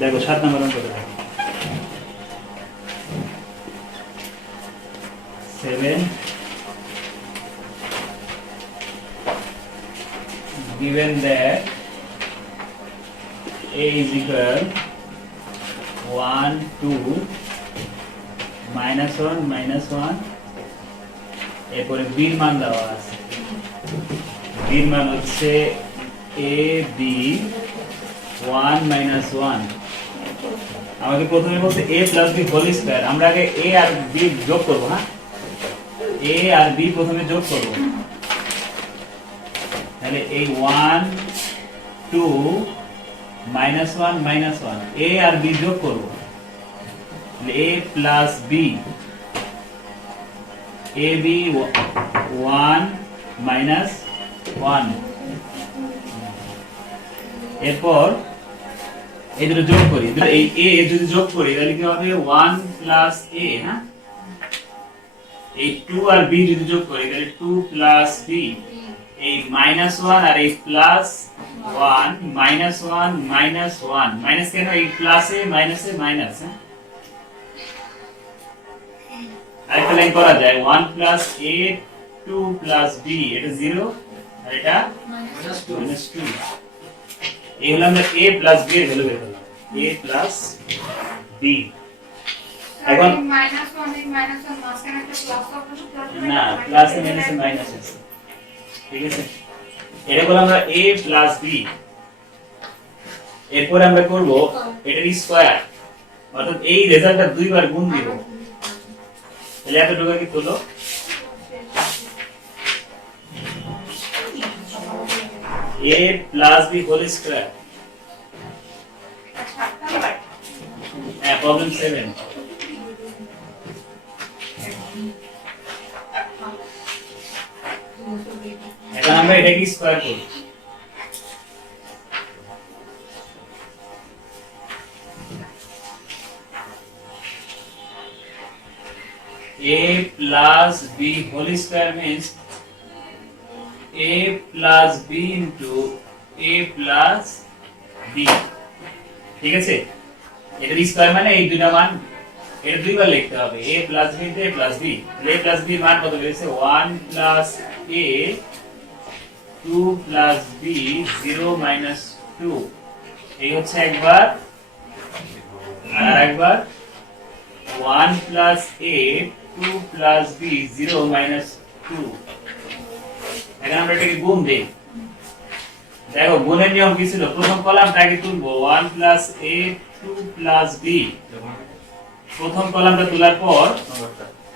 দেখো 7 নম্বর অঙ্কটা দেখো 7 given that a is equal 1 2 -1 এরপরে b এর মান দেওয়া আছে b এর মান হচ্ছে a b 1 -1 আমাকে প্রথমে বলতে a + b হোল স্কয়ার আমরা আগে a আর b যোগ করব হ্যাঁ a আর b প্রথমে যোগ করব তাহলে এই 1 2 -1 -1 a আর b যোগ করব তাহলে a + b ab 1 -1 এরপর এই দুটো যোগ করি এই a যদি যোগ করি তাহলে কি হবে 1 + a হ্যাঁ এই 2 আর b যদি যোগ করি তাহলে 2 + b এই -1 আর এই +1 -1 -1 মাইনাস কেন এই প্লাস এ মাইনাস এ মাইনাস হ্যাঁ আরেকটা লাইন করা যায় 1 + a 2 + b এটা 0 আর এটা -2 এই হলো আমরা a + b এর ভ্যালু বের করলাম a + b এখন -1 মাঝখানে একটা প্লাস হবে না প্লাস এ মাইনাস এ মাইনাস আছে ঠিক আছে এটা বলে আমরা a + b এরপর আমরা করব এটার স্কয়ার অর্থাৎ এই রেজাল্টটা দুইবার গুণ দিব তাহলে এতটুকু কি হলো a + b whole square problem 7 এখন আমরা এটাকে স্কয়ার করব a + b whole square means a + b into a + b ঠিক আছে এটার স্কয়ার মানে এই দুইটা মান এটা দুইবার লিখতে হবে a + b into a + b a + b এর মান কত বেরিয়েছে 1 + a 2 + b 0 - 2 এই হচ্ছে একবার আর একবার 1 + a 2 + b 0 - 2 এখন আমরা এটাকে গুণ দেই দেখো গুণের নিয়ম কি ছিল প্রথম কলামটাকে তুলবো 1 + a 2 + b প্রথম কলামটা তোলার পর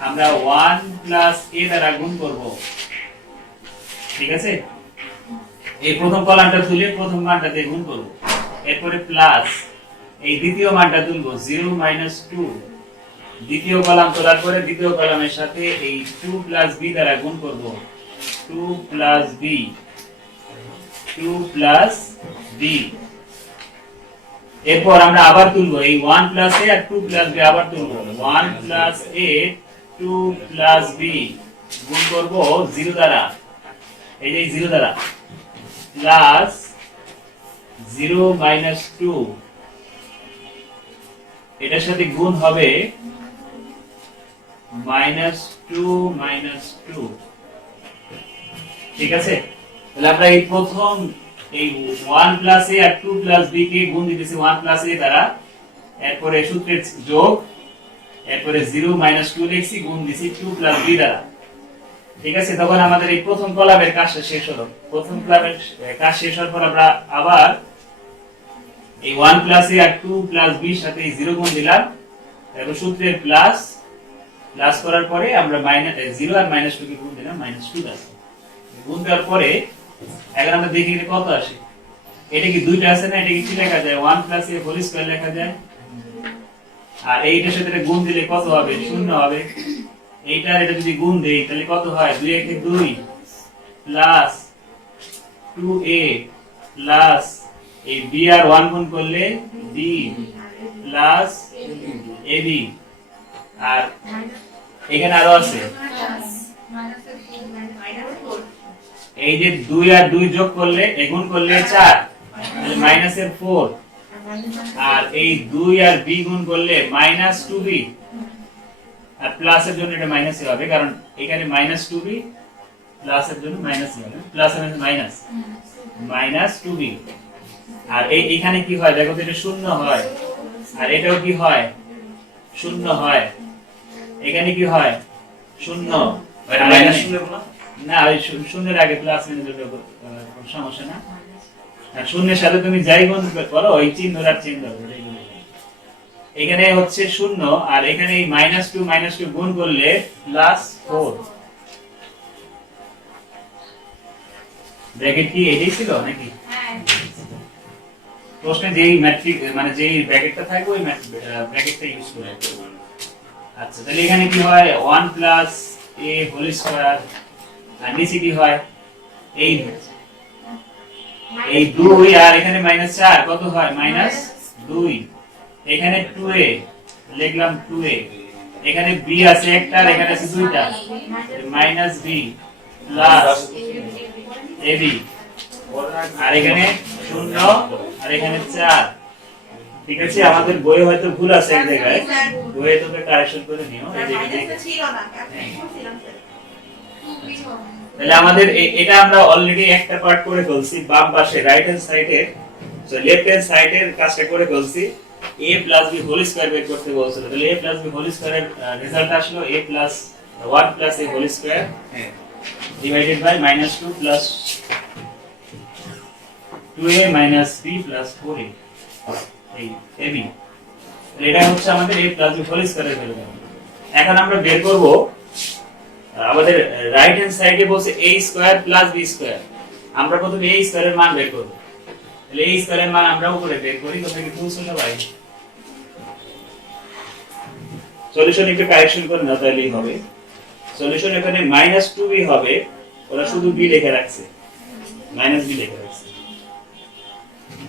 আমরা 1 + a দ্বারা গুণ করব ঠিক আছে এই প্রথম কলামটা তুলে প্রথম মানটা দিয়ে গুণ করব এরপরে প্লাস এই দ্বিতীয় মানটা তুলবো 0 - 2 দ্বিতীয় কলাম তোলার পরে দ্বিতীয় কলামের সাথে এই 2 + b দ্বারা গুণ করব 2 + b 2 + b এরপর আমরা আবার তুলবো এই 1 + a আর 2 + b আবার তুলবো 1 + a 2 + b গুণ করব 0 দ্বারা এই যে 0 দ্বারা প্লাস 0 - 2 এটার সাথে গুণ হবে -2 - 2 ঠিক আছে তাহলে আমরা এই প্রথম এই 1 + a আর 2 + b কে গুণ দিতেছি 1 + a দ্বারা এরপরে সূত্রের যোগ এরপরে 0 - 2 লিখছি গুণ দিছি 2 + b দ্বারা ঠিক আছে তখন আমাদের এই প্রথম কলামের কাজটা শেষ হলো প্রথম কলামের কাজ শেষ হওয়ার পর আমরা আবার এই 1 + a আর 2 + b এর সাথে 0 গুণ দিলাম এরপর সূত্রের প্লাস করার পরে আমরা 0 আর -2 কে গুণ দিলাম -2 দ্বারা গুণ দেওয়ার পরে এখন আমরা দেখি এটা কত আসে এটা কি দুইটা আছে না এটা কি লেখা যায় 1 + a হোল স্কয়ার লেখা যায় আর এইটার সাথে এটা গুণ দিলে কত হবে 0 হবে এইটা আর এটা যদি গুণ দেই তাহলে কত হয় 2 1 2 প্লাস 2a প্লাস এই b আর 1 গুণ করলে b প্লাস ab আর এখানে আরো আছে এই যে 2 আর 2 যোগ করলে গুণ করলে 4 তাহলে -4 আর এই 2 আর b গুণ করলে -2b, আর প্লাসের জন্য এটা মাইনাসই হবে, কারণ এখানে -2b, প্লাসের জন্য মাইনাসই হবে, প্লাস এর মধ্যে মাইনাস -2b। আর এখানে কি হয় দেখো তো, এটা শূন্য হয়, আর এটাও কি হয়, শূন্য হয়। এখানে কি হয়, শূন্য। মাইনাস শূন্য বলা না, ওই শূন্যের আগে প্লাস এর জন্য সমস্যা না। আর শূন্যের সাথে তুমি যাই গুণ করো, ওই চিহ্নটা চেঞ্জ হবে। এখানে হচ্ছে শূন্য, আর এখানে এই -2 গুণ করলে +4। ব্র্যাকেট কি এটাই ছিল নাকি? হ্যাঁ প্রশ্নে যেই ম্যাট্রিক্স মানে যেই ব্র্যাকেটটা থাকবে ওই ব্র্যাকেটটা ইউজ করে। আচ্ছা, তাহলে এখানে কি হয়, 1 a হোল স্কয়ার, আর নিচে কি হয়, এই 2, আর এখানে -4 কত হয়, -2। এখানে 2a লিখলাম, 2a। এখানে b আছে একটা, আর এখানে আছে দুইটা, -b প্লাস ab। আর এখানে 0, আর এখানে 4। ঠিক আছে, আমাদের বইয়ে হয়তো ভুল আছে এক জায়গায়, বইয়ে তোমরা কারেকশন করে নিও। এই জায়গায় ছিল না, ছিলাম স্যার। তাহলে আমাদের এটা আমরা অলরেডি একটা পার্ট করে ফেলছি, বাম পাশে রাইট হ্যান্ড সাইডে, সো লেফট হ্যান্ড সাইডের কাজটা করে ফেলছি। a + b হোল স্কয়ার বের করতে বলছিল, তাহলে a + b হোল স্কয়ারের রেজাল্ট আসলো a + 1 + a whole square divided by -2 + 2a - b + 4a, এই ab। তাহলে এটা হচ্ছে আমাদের a + b হোল স্কয়ারের ভ্যালু। এখন আমরা বের করব, আমাদের রাইট হ্যান্ড সাইডে বলছে a স্কয়ার + b স্কয়ার। আমরা প্রথমে a স্কয়ারের মান বের করব। তাহলে a স্কয়ারের মান আমরা উপরে বের করি, তোমরা কি বুঝছো সবাই? সলিউশন একটু কারেকশন করে নাও, তাহলেই হবে। সলিউশন এখানে -2b হবে, ওরা শুধু b লিখে রাখছে, -b লিখে রাখছে।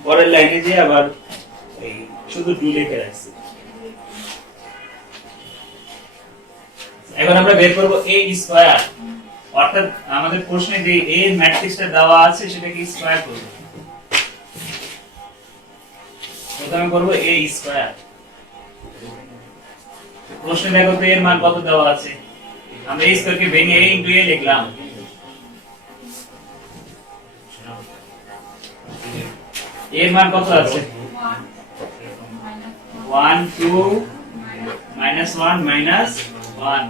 পরের লাইনে যে আবার এই শুধু 2 লিখে রাখছে। এখন আমরা বের করব a স্কয়ার, অর্থাৎ আমাদের প্রশ্নে যে a ম্যাট্রিক্সটা দেওয়া আছে সেটাকে স্কয়ার করব। প্রথমে করব a স্কয়ার। প্রশ্নে দেখো তো এর মান কত দেওয়া আছে, আমরা a স্কয়ারকে ভেঙে a * a লিখলাম। এর মান কত আছে, 1 2 -1 -1।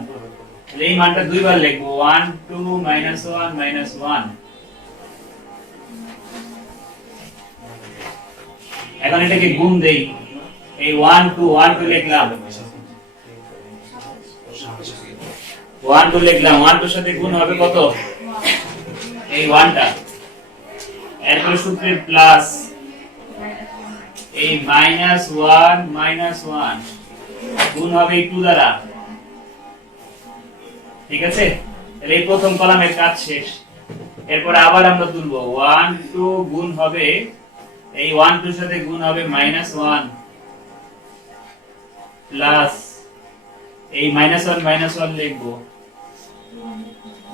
তাহলে এই মানটা দুইবার লিখব, 1 2 -1 -1। এখন এটাকে গুণ দেই, এই 1 2 লিখলাম, 1 2 লিখলাম, 1 2 সাথে গুণ হবে কত, এই 1টা। এরপরে সূত্রে প্লাস, এই -1 -1 গুণ হবে এই 2 দ্বারা। ঠিক আছে, তাহলে এই প্রথম কলামের কাজ শেষ। এরপর আবার আমরা তুলব, 1 2 গুণ হবে, এই 1 2 সাথে গুণ হবে -1 প্লাস এই -1 লিখব,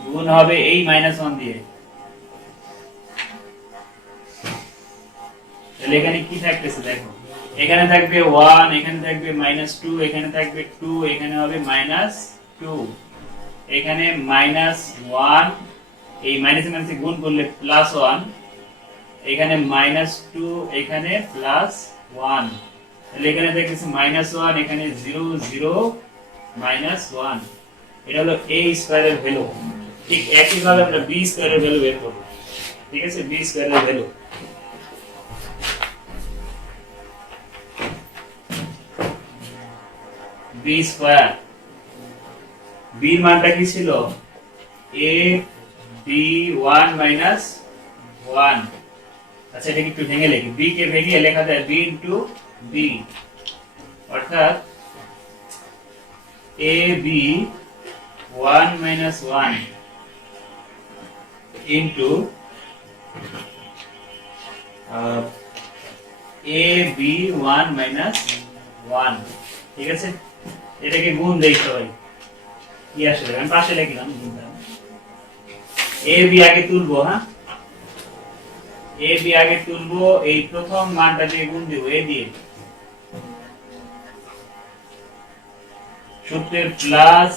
গুণ হবে এই -1 দিয়ে। তাহলে এখানে কি থাকতেছে দেখো, এখানে থাকবে 1, এখানে থাকবে -2, এখানে থাকবে 2, এখানে হবে -2, এখানে -1, এই মাইনাসে মাইনাসে গুণ করলে +1, এখানে -2, এখানে +1। তাহলে এখানে দেখতেছি -1, এখানে 0 0 -1। এটা হলো a স্কয়ারের ভ্যালু। ঠিক একই ভাবে আমরা b স্কয়ারের ভ্যালু বের করব। ঠিক আছে, b স্কয়ারের ভ্যালু b স্কয়ার, b এর মানটা কি ছিল, a b 1 - 1। আচ্ছা, এটা একটু ভেঙে লিখি, b কে ভেঙে লেখা যায় b * b, অর্থাৎ a b 1 - 1 into a b 1 - 1। ঠিক আছে, এটাকে গুণ দেই সবাই, কি আসলে আমি পাশে লিখলাম, a b আগে তুলবো। হ্যাঁ, এ বি আগে তুলবো, এই প্রথম মানটা দিয়ে গুণ দিব এ দিয়ে, সূত্রের প্লাস,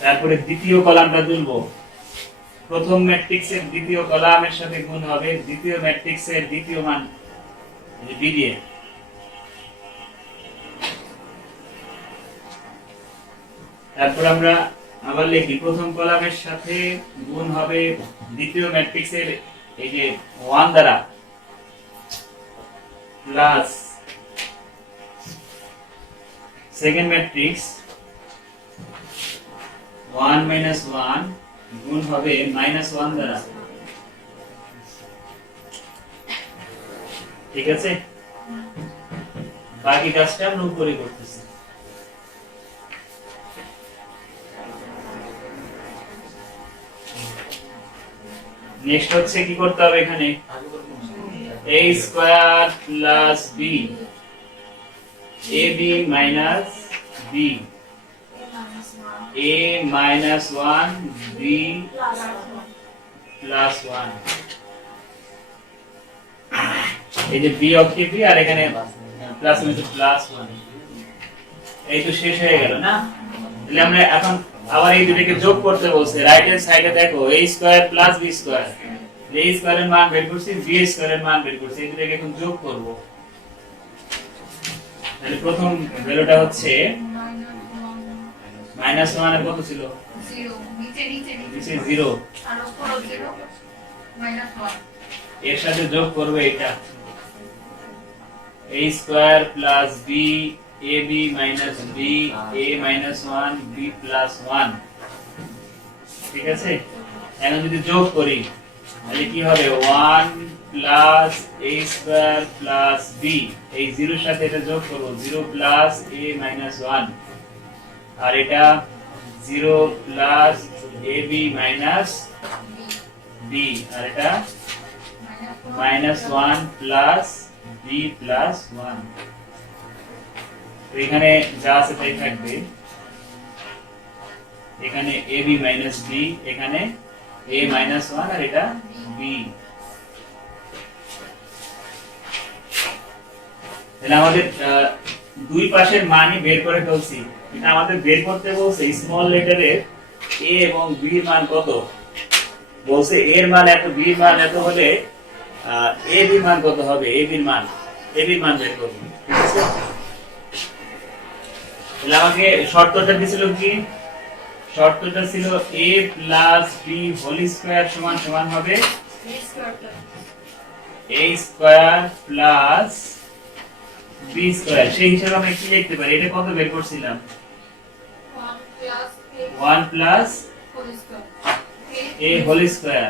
তারপরে দ্বিতীয় কলামটা তুলবো, প্রথম ম্যাট্রিক্সের দ্বিতীয় কলামের সাথে গুণ হবে দ্বিতীয় ম্যাট্রিক্সের দ্বিতীয় মান বি দিয়ে, তারপর আমরা আবার লিখি প্রথম কলামের সাথে গুণ হবে দ্বিতীয় ম্যাট্রিক্সের এই যে 1 দ্বারা, প্লাস সেকেন্ড ম্যাট্রিক্স 1 মাইনাস 1 গুণ হবে -1 দ্বারা। ঠিক আছে, বাকি কাজটা আমরা উপরে করতেছি। নেক্সট হচ্ছে কি করতে হবে এখানে, a square plus b, ab minus b, a minus 1 b plus 1, এই যে b অফ b আর এখানে প্লাস মানে প্লাস 1, এই তো শেষ হয়ে গেল না। তাহলে আমরা এখন আবার এই দুটোকে যোগ করতে বলছে, রাইট হ্যান্ড সাইডে দেখো a square plus b square, a স্কয়ারের মান বের করছি, b স্কয়ারের মান বের করছি, এই দুটোকে এখন যোগ করব। তাহলে প্রথম ভ্যালুটা হচ্ছে -1 এর কত ছিল 0 নিচে নিচে নিচে 0 আর উপরে 0 -1 এর সাথে যোগ করবে এটা a square plus b ab minus b a minus 1 b plus 1। ঠিক আছে, এখন যদি যোগ করি তাহলে কি হবে 1 plus a square plus b, এই 0 এর সাথে এটা যোগ করব 0 প্লাস a মাইনাস 1, আর এটা 0 প্লাস ab মাইনাস b, আর এটা -1 প্লাস b প্লাস 1। তো এখানে যা আছে তাই থাকবে, এখানে ab মাইনাস b, এখানে a মাইনাস 1 আর এটা b। তাহলে আমাদের দুই পাশের মানই বের করে ফেলছি, এটা আমাদের বের করতে বলছে স্মল লেটারের a এবং b এর মান কত, বলছে a এর মান এত, b এর মান এত হলে a b এর মান কত হবে, a b এর মান বের করব। ঠিক আছে, তাহলে আমাকে শর্তটা দিছিল কি, শর্তটা ছিল a plus b whole square সমান সমান হবে a square plus b square. সেই হিসাবে আমরা কি লিখতে পারি, এটা কত বের করছিলাম 1 প্লাস a হোল স্কয়ার,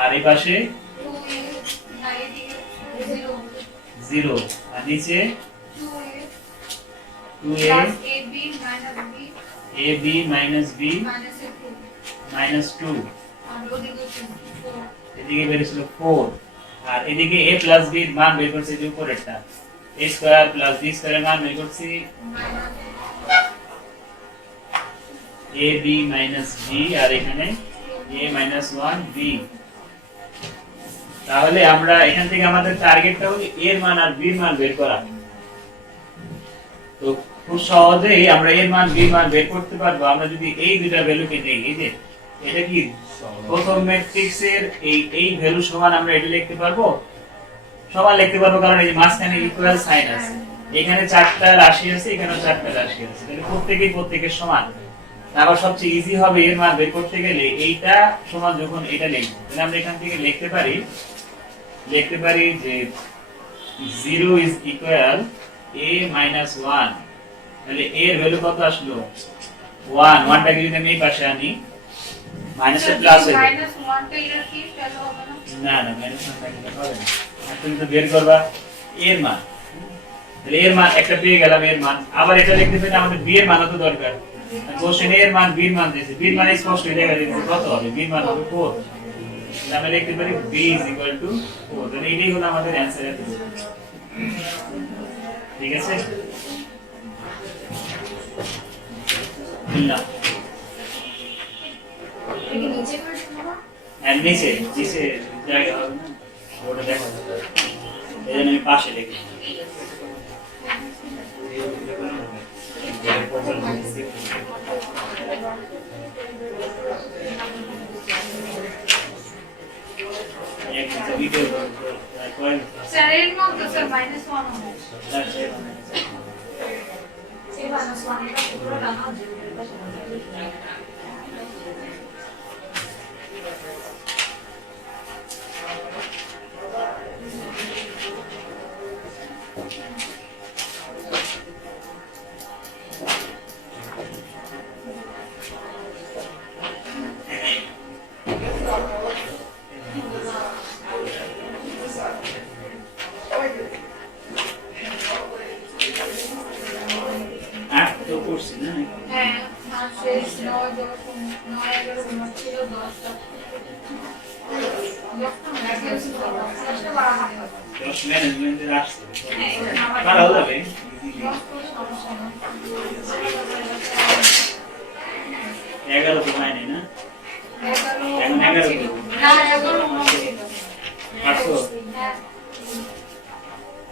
আর এই পাশে 0 আর নিচে 2a ab minus b minus 2, এদিকে বেরিয়েছিল 4, আর এদিকে a plus b এর মান বের করছি যে উপরেরটা, a স্কয়ার প্লাস b স্কয়ারের মান বের করছি ab minus b, আর এখানে a minus 1 b। তাহলে আমরা এখান থেকে আমাদের টার্গেটটা হলো a এর মান আর b এর মান বের করা। তো খুব সহজেই আমরা এর মান b এর মান বের করতে পারবো আমরা যদি এই দুইটা ভ্যালুকে নেই। এই যে এটা কি প্রথম ম্যাট্রিক্সের এই ভ্যালু সমান আমরা এটা লিখতে পারবো, সমান লিখতে পারবো, কারণ এই যে মাঝখানে ইকুয়াল সাইন আছে, এখানে চারটা রাশি আছে, এখানেও চারটা রাশি আছে, তাহলে প্রত্যেকের সমান। আবার সবচেয়ে ইজি হবে এর মান বের করতে গেলে এইটা সমান যখন এটা লিখব, তাহলে আমরা এখান থেকে লিখতে পারি যে 0 is equal a minus 1, তাহলে a এর ভ্যালু কত আসলো 1, 1টাকে যদি আমি এই পাশে আনি মাইনাস এর প্লাস হয়ে যাবে, -1 টা এর কি ভ্যালু হবে না, না মাইনাস 1 টাকে হবে না, তুমি তো বের করবা এর মান, তাহলে এর মান একটা পেয়ে গেলাম, এর মান আবার এটা লিখতে পারি, আমাদের b এর মানও তো দরকার, কোশ্চেনে এর মান b এর মান দিয়েছে, b এর মান স্পষ্ট হয়ে দেখা যাচ্ছে কত হবে, b এর মান হবে 4, তাহলে আমরা লিখতে পারি b is equal to 4, তাহলে এটাই হলো আমাদের অ্যানসার। ঠিক আছে, এটা কি নিচে করে শোনাবো? নিচে জায়গা হবে না, ওটা দেখা যাবে। এই জন্য আমি পাশে লিখি। স্যার এর মধ্যে স্যার -1 হবে এই -1 এটা পুরোটা না হ্যাঁ 5 6 9 10 9 11 12 ছিল 10 ম্যানেজমেন্টের আসছে পারা যাবে 11 তো হয় নাই না এখন 11 800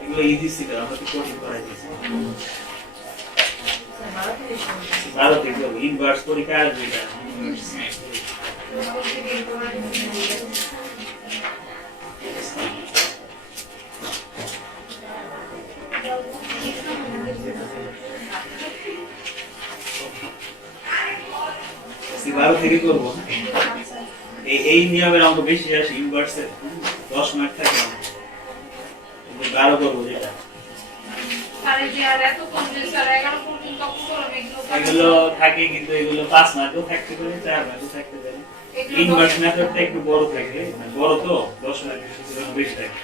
এগুলো ইজি ছিল আমরা তো কঠিন করাই দিয়েছি 12 থেকে ইনভার্স পরীক্ষা আর দুইটা বারো থেকে করবো এই নিয়মের অঙ্ক বেশি আসে ইনভার্সের 10 মার্ক থাকে 12 করবো যেটা এগুলো থাকে কিন্তু এগুলো 5 মার্কও থাকতে পারে 4 মার্কও থাকতে পারে ইনভার্স মেথডটা একটু বড় থাকে বড় তো 10 মার্কের সুতরাং বেশি থাকে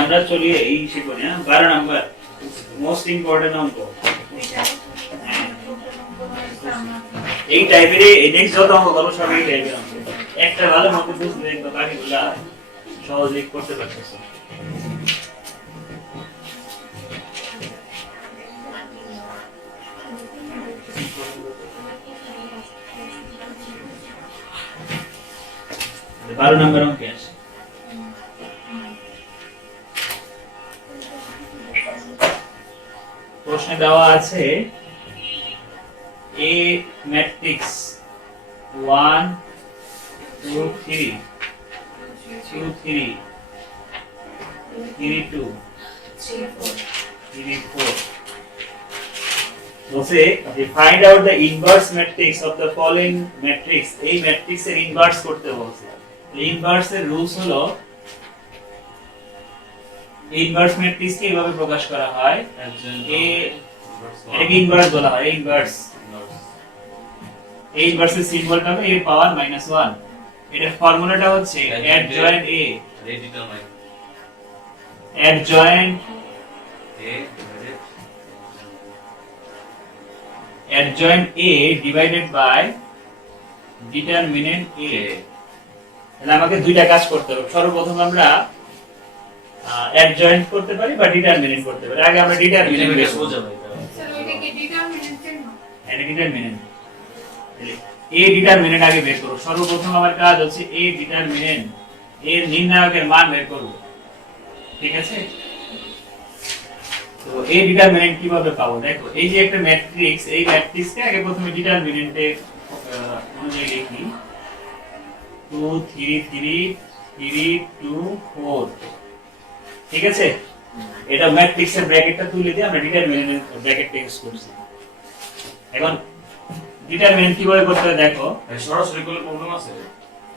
আমরা চলি এই শিখনি 12 নাম্বার মোস্ট ইম্পর্টেন্ট অঙ্ক এই টাইপের এই নেক্সট যত অঙ্ক করো সব এই টাইপের অঙ্ক একটা ভালো মতো বুঝলে দেখো বাকিগুলা সহজেই করতে পারতেছো बारो नंबर অঙ্কে আসে প্রশ্নে দেওয়া আছে A matrix 1 2 3 2 3 3 2 3 4 বলছে যে find out the inverse matrix of the following matrix এই ম্যাট্রিক্স এর ইনভার্স করতে বলছে ইনভার্স এর রুলস হলো ইনভার্স ম্যাট্রিক্স কে এইভাবে প্রকাশ করা হয় এ এটাকে ইনভার্স বলা হয় ইনভার্স এই ইনভার্সের সিম্বলটা হবে a পাওয়ার -1 এটার ফর্মুলাটা হচ্ছে adjoint a adjoint a divided by determinant a তাহলে আমাকে দুইটা কাজ করতে হবে সর্বপ্রথম আমরা adjoint করতে পারি বা determinant করতে পারি আগে আমরা determinant সোজা ভাই স্যার ওইটা কি ডিটারমিনেন্ট এর না এটা determinant a determinant আগে বের করো সর্বপ্রথম আমার কাজ হচ্ছে a determinant এর নির্ণায়কের মান বের করব ঠিক আছে তো a determinant কিভাবে পাবো দেখো এই যে একটা ম্যাট্রিক্স এই ম্যাট্রিক্সকে আগে প্রথমে ডিটারমিনেন্টে অনুযায়ী লিখি 2 3 3 3 2 4 ঠিক আছে এটা ম্যাট্রিক্সের ব্র্যাকেটটা তুলে দিয়ে আমরা ডিটারমিনেন্ট ব্র্যাকেটটা ইউজ করছি এখন ডিটারমিনেন্ট কিভাবে করতে হয় দেখো সরাসরি করলে প্রবলেম আছে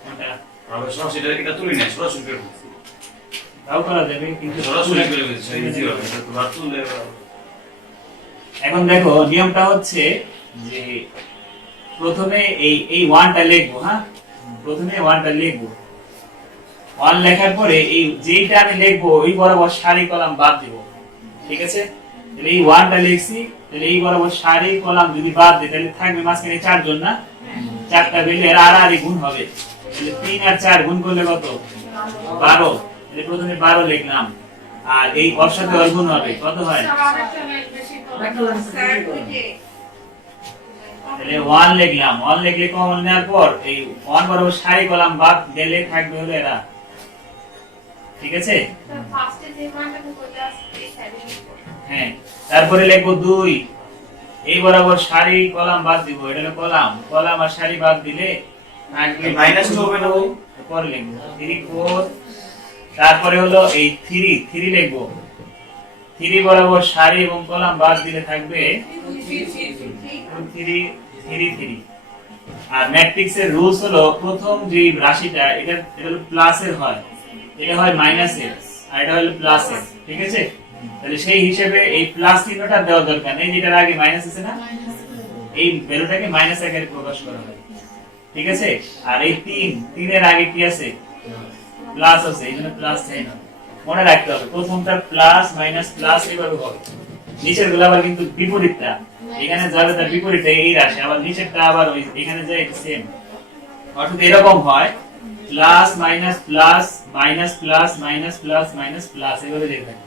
কোনটা আমরা সরাসরি এটা তুলি না সরাসরি করে দিচ্ছি তাও করা যাবে কিন্তু সরাসরি করে দিচ্ছি ইজি হবে এটা তো বাদ তুললে এখন দেখো নিয়মটা হচ্ছে যে প্রথমে এই 1টা লিখবো হ্যাঁ প্রথমে 1টা লিখবো 1 লেখার পরে এই যেটা আমি লিখবো ওই বরাবর সারি কলাম বাদ দেব ঠিক আছে তাহলে এই 1টা লিখছি তাহলে এই বরাবর সারি কলাম যদি বাদ দেই তাহলে থাকবে মাঝখানে 4 জন না 4টা বেলে আর গুণ হবে তাহলে 3 আর 4 গুণ করলে কত 12 তাহলে প্রথমে 12 লিখলাম আর এই ওর সাথে ওর গুণ হবে কত হয়? স্যার আরেকটা অনেক বেশি করে। স্যার ওই যে তাহলে 1 লিখলাম, 1 লিখলে কমন নেওয়ার পর এই 1 বরাবর সারি কলাম বাদ দিলে থাকবে হলো এরা, ঠিক আছে? স্যার ফার্স্টে যে মানটা করতে আসছে এই সাইডে লিখবো। হ্যাঁ, তারপরে লিখবো 2, এই বরাবর সারি কলাম বাদ দিব, এটা হলো কলাম, কলাম আর সারি বাদ দিলে থাকবে -2 হবে না ভাই? পরে লিখবো 3 4, তারপরে হলো এই 3 লিখবো, 3 বরাবর সারি এবং কলাম বাদ দিলে থাকবে 3 3 আর ম্যাট্রিক্সের রুলস হলো প্রথম যে রাশিটা এটা হলো প্লাসের হয়, এটা হয় মাইনাসের, আর এটা হলো প্লাসের, ঠিক আছে? তাহলে সেই হিসেবে এই প্লাস চিহ্নটা দেওয়া দরকার নেই, যেটার আগে মাইনাস আছে না, এই ভ্যালুটাকে মাইনাস আকারে প্রকাশ করা হয়, ঠিক আছে? আর এই 3 এর আগে কি আছে? প্লাস আছে, এই জন্য প্লাস চাই না, মনে রাখতে হবে প্রথমটা প্লাস মাইনাস প্লাস এইভাবে হবে, নিচের গুলো আবার কিন্তু বিপরীতটা, এখানে যাবে তার বিপরীতটা এই রাশি, আবার নিচেরটা আবার ওই এখানে যায় সেম, অর্থাৎ এরকম হয় plus minus plus minus plus minus plus minus plus এইভাবে যেতে থাকে,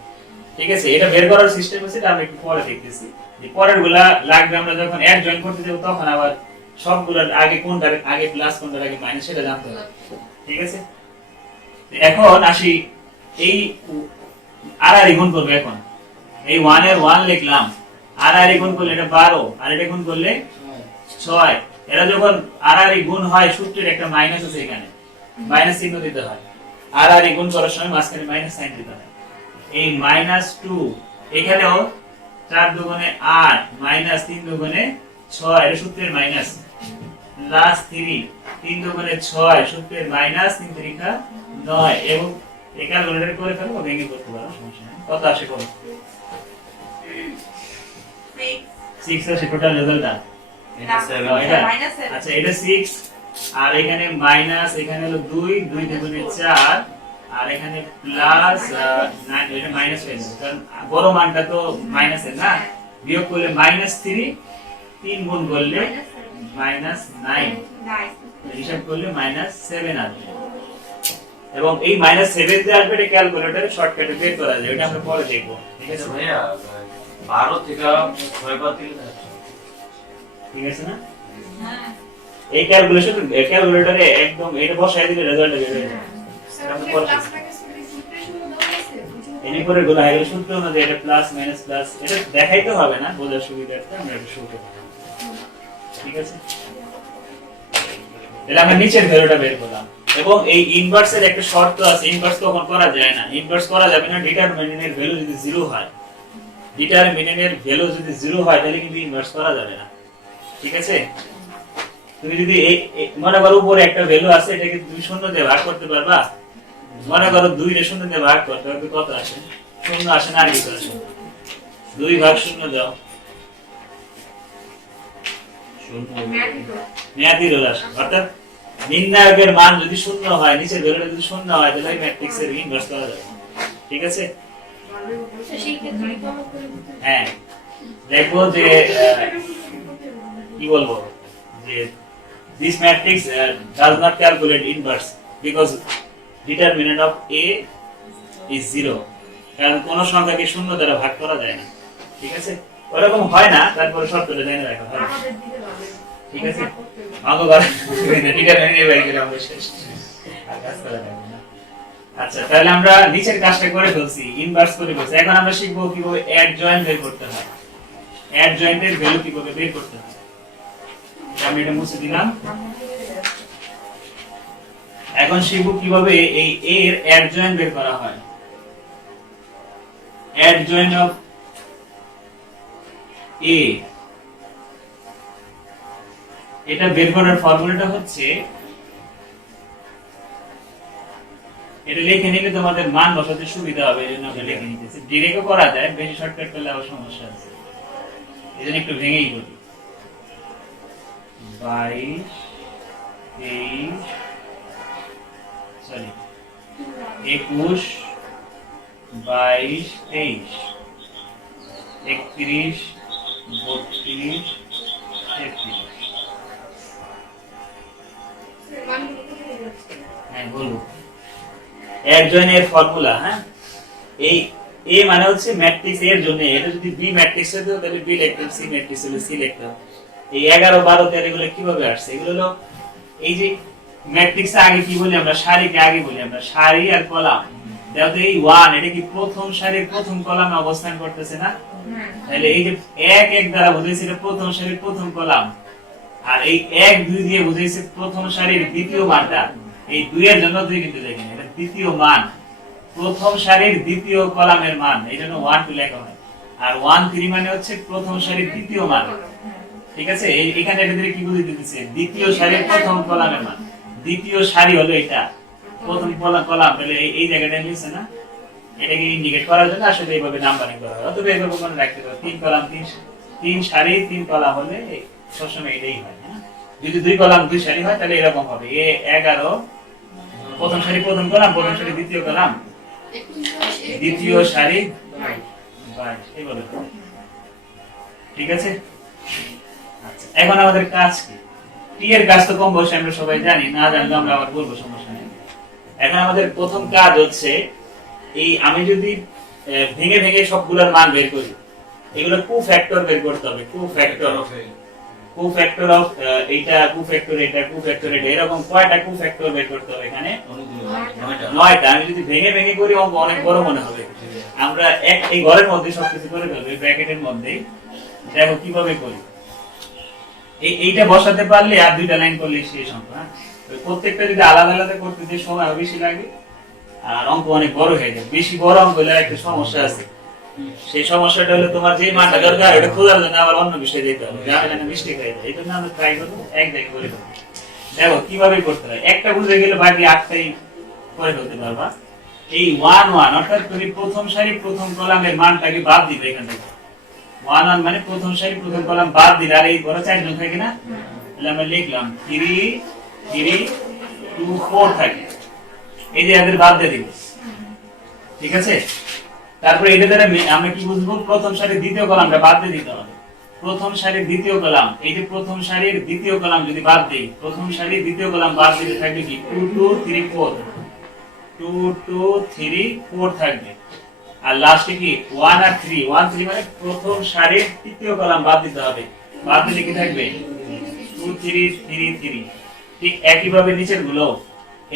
ঠিক আছে? এটা বের করার সিস্টেম আছে, এটা আমরা একটু পরে দেখতেছি, যে পরের গুলা লাগবে আমরা যখন অ্যাড জয়েন করতে যাব তখন আবার সবগুলোর আগে কোনটার আগে প্লাস কোনটার আগে মাইনাস সেটা জানতে হবে, ঠিক আছে? এখন আসি এই আর গুণ করবে, এখন এই 1 এর 1 লিখলাম, আর গুণ করলে এটা 12, আর এটা গুণ করলে 6, এরা যখন আর গুণ হয় সূত্রের একটা মাইনাস আছে, এখানে মাইনাস চিহ্ন দিতে হয়, আর গুণ করার সময় মাঝখানে মাইনাস সাইন দিতে হয়, এই -2 এখানেও 4 দুগুণে 8 মাইনাস 3 দুগুণে 6 এটা সূত্রের মাইনাস, প্লাস 3 দুগুণে 6 সূত্রের মাইনাস 3 3 9, এবং এই ক্যালকুলেটর করে ফেলবো, ভেঙে করতে পারো, সমস্যা নেই। কত আসে করো? 6 আসে টোটাল রেজাল্টটা, এটা 7 এটা -7 আচ্ছা এটা 6, আর এখানে মাইনাস, এখানে হলো 2 দুগুণে 4, আর এখানে প্লাস 9, এটা মাইনাস হয়ে যাবে কারণ বড় মানটা তো মাইনাসের না, বিয়োগ করলে -3, 3 গুণ করলে -9, হিসাব করলে -7 আসবে, এবং এই -7 যে আসবে এটা ক্যালকুলেটরে শর্টকাটে বের করা যায়, এটা আমরা পরে দেখব, ঠিক আছে? ভাইয়া 12 থেকে 6 বার দিলে ঠিক আছে না? হ্যাঁ এই ক্যালকুলেটরে একদম এটা বসায় দিলে রেজাল্ট বের হয়ে যাবে, স্যার আমরা ওই পরে ক্লাসটাকে সূত্রে শুরু দেওয়া আছে এনে করে গুলো হয়ে গেল সূত্র অনুযায়ী এটা প্লাস মাইনাস প্লাস, এটা দেখাইতে হবে না, বোঝার সুবিধার্থে আমরা এটা শুরু করব, ঠিক আছে? তাহলে আমরা নিচের ভ্যালুটা বের করলাম, এবং এই ইনভার্সের একটা শর্ত আছে, ইনভার্স কখন করা যায় না, ইনভার্স করা যাবে না ডিটারমিনেন্টের ভ্যালু যদি 0 হয়, ডিটারমিনেন্টের ভ্যালু যদি 0 হয় তাহলে কিন্তু ইনভার্স করা যাবে না, ঠিক আছে? তুমি যদি মনে করো উপরে একটা ভ্যালু আছে, এটাকে তুমি শূন্য দিয়ে ভাগ করতে পারবা, মনে করো 2 রে শূন্য দিয়ে ভাগ করতে হবে, কত আসে? শূন্য আসে না, আর কিছু আসে? 2 ভাগ শূন্য দাও, মেয়াদি রোল আসে, অর্থাৎ নির্ণায়কের মান যদি শূন্য হয়, নিচের ভ্যালুটা যদি শূন্য হয় তাহলে ম্যাট্রিক্সের ইনভার্স করা যাবে, ঠিক আছে? তো সেই ক্ষেত্রে কম করে হ্যাঁ, দেখো যে কি বলবো, যে this matrix does not calculate inverse because determinant of a is 0, কারণ কোন সংখ্যাকে শূন্য দ্বারা ভাগ করা যায় না, ঠিক আছে? ওরকম হয় না, তারপরে শর্তটা জেনে রাখা ভালো, আমাদের দিকে যাবে ঠিক আছে? অঙ্ক করা ডিটারমিনেন্ট বের করে আমরা শেষ, আর কাজ করা যাবে না। আচ্ছা, তাহলে আমরা নিচের কাজটা করে ফেলছি, ইনভার্স করে ফেলছি, এখন আমরা শিখবো কিভাবে অ্যাড জয়েন্ট বের করতে হয়, অ্যাড জয়েন্টের ভ্যালু কিভাবে বের করতে হয়, আমি এটা মুছে দিলাম। এখন শিখব কিভাবে এই a এর অ্যাড জয়েন্ট বের করা হয়, অ্যাড জয়েন্ট অফ a, এটা বের করার ফর্মুলাটা হচ্ছে, এটা লিখে নিলে তোমাদের মান বসাতে সুবিধা হবে, এজন্য আমরা লিখে নিতেছি, ডিরেক্টও করা যায়, বেশি শর্টকাট করলে আবার সমস্যা আছে, এজন্য একটু ভেঙেই করি। 22 23 সরি 21 22 23 31 32 33, হ্যাঁ বলবো। অ্যাড জয়েন্টের ফর্মুলা, হ্যাঁ, এই এ মানে হচ্ছে ম্যাট্রিক্স এর জন্য, এটা যদি বি ম্যাট্রিক্স হতো তাহলে বি লিখতাম, সি ম্যাট্রিক্স হলে সি লিখতাম। এই 11 12 13 এগুলো কিভাবে আসছে? এগুলো হলো এই যে ম্যাট্রিক্সে আগে কি বলি আমরা, সারিকে আগে বলি আমরা, সারি আর কলাম। দেখো এই 1 এটা কি প্রথম সারির প্রথম কলামে অবস্থান করতেছে না? তাহলে এই যে 1 1 দ্বারা বুঝাইছে এটা প্রথম সারির প্রথম কলাম, আর এই 1 2 দিয়ে বুঝাইছে প্রথম সারির দ্বিতীয় মানটা। এই 2 এর জন্য 2 কিন্তু দেখেন এটা দ্বিতীয় মান, প্রথম সারির দ্বিতীয় কলামের মান, এই জন্য 1 2 লেখা হয়। আর 1 3 মানে হচ্ছে প্রথম সারির দ্বিতীয় মান, ঠিক আছে? এখানে এটা দিয়ে কি বুঝিয়ে দিতেছে, দ্বিতীয় সারির প্রথম কলামের মান। দ্বিতীয় সারি হলো এটা, প্রথম কলাম, তাহলে এই জায়গাটা লিখছে না, এটাকে ইন্ডিকেট করার জন্য আসলে এইভাবে নাম্বারিং করা হয়। অথবা এইভাবে মনে রাখতে পারো 3 কলাম 3 সারি 3 কলাম হলে সবসময় এটাই হয়। হ্যাঁ, যদি 2 কলাম 2 সারি হয় তাহলে এরকম হবে, এ 11 প্রথম সারি প্রথম কলাম, প্রথম সারি দ্বিতীয় কলাম, দ্বিতীয় সারি 22 এইভাবে হবে। ঠিক আছে? আচ্ছা, এখন আমাদের কাজ কি? টি এর কাজ তো কম বয়সে আমরা সবাই জানি, না জানলে আমরা আবার বলবো, সমস্যা নেই। এখন আমাদের প্রথম কাজ হচ্ছে এই আমি যদি ভেঙে ভেঙে সবগুলোর মান বের করি, এগুলো কু ফ্যাক্টর বের করতে হবে। কু ফ্যাক্টর অফ এইটা, কু ফ্যাক্টর এটা, কু ফ্যাক্টর এটা, এরকম কয়টা কু ফ্যাক্টর বের করতে হবে? এখানে 9টা। আমি যদি ভেঙে ভেঙে করি অঙ্ক অনেক বড় মনে হবে। আমরা এই ঘরের মধ্যে সবকিছু করে ফেলবো, এই ব্র্যাকেটের মধ্যেই। দেখো কিভাবে করি, এইটা বসাতে পারলে আর 2টা লাইন করলে শেষ অঙ্ক। হ্যাঁ, প্রত্যেকটা যদি আলাদা আলাদা করতে যে সময় বেশি লাগে আর অঙ্ক অনেক বড় হয়ে যায়। বেশি বড় অঙ্ক হলে একটা সমস্যা আছে, সেই সমস্যাটা হলো তোমার যে মানটা দরকার ওটা খোঁজার জন্য আবার অন্য বিষয়ে যেতে হবে, যার কারণে মিস্টেক হয়ে যায়। এই জন্য আমরা ট্রাই করবো এক জায়গায় করে ফেলবো। দেখো কিভাবে করতে হয়, একটা বুঝে গেলে বাকি 8টাই করে ফেলতে পারবা। এই 1 1 অর্থাৎ তুমি প্রথম সারি প্রথম কলামের মানটাকে বাদ দিবে এখান থেকে। 1 1 মানে প্রথম সারি প্রথম কলাম বাদ দিলে, আর এই বড় 4 জন থাকে না, তাহলে আমরা লিখলাম 3 3 2 4 থাকে, এই যে এদের বাদ দিয়ে দিব। ঠিক আছে? তারপরে এটা দ্বারা আমরা কি বুঝবো, প্রথম সারির দ্বিতীয় কলামটা বাদ দিয়ে দিতে হবে। প্রথম সারির দ্বিতীয় কলাম, এই যে প্রথম সারির দ্বিতীয় কলাম যদি বাদ দেই, প্রথম সারির দ্বিতীয় কলাম বাদ দিলে থাকবে কি 2 2 3 4, 2 2 3 4 থাকবে। আর লাস্টে কি 1 আর 3, 1 3 মানে প্রথম সারির তৃতীয় কলাম বাদ দিতে হবে। বাদ দিলে কি থাকবে 2 3 3 3। ঠিক একই ভাবে নিচের গুলো,